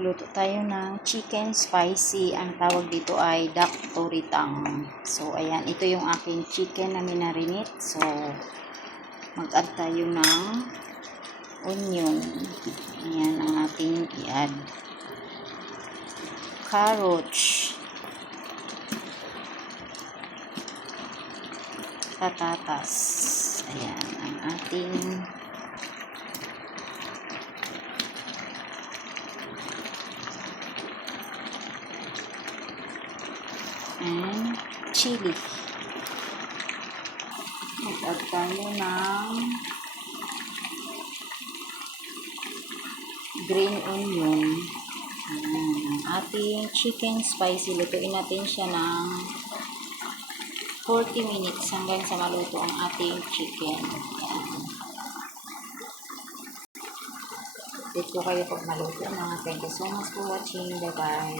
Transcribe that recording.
magluto tayo ng chicken spicy. Ang tawag dito ay dak toritang. So, ayan. Ito yung aking chicken na minarinate. So, mag-add tayo ng onion. Ayan ang ating i-add. Carrots. Patatas. Ayan ang ating and chili. Mag-add tayo ng green onion. Ang ating chicken spicy. Lutuin natin siya ng 40 minutes hanggang sa maluto ang ating chicken. Ayan. Dito kayo pag maluto. Thank you so much for watching. Bye-bye.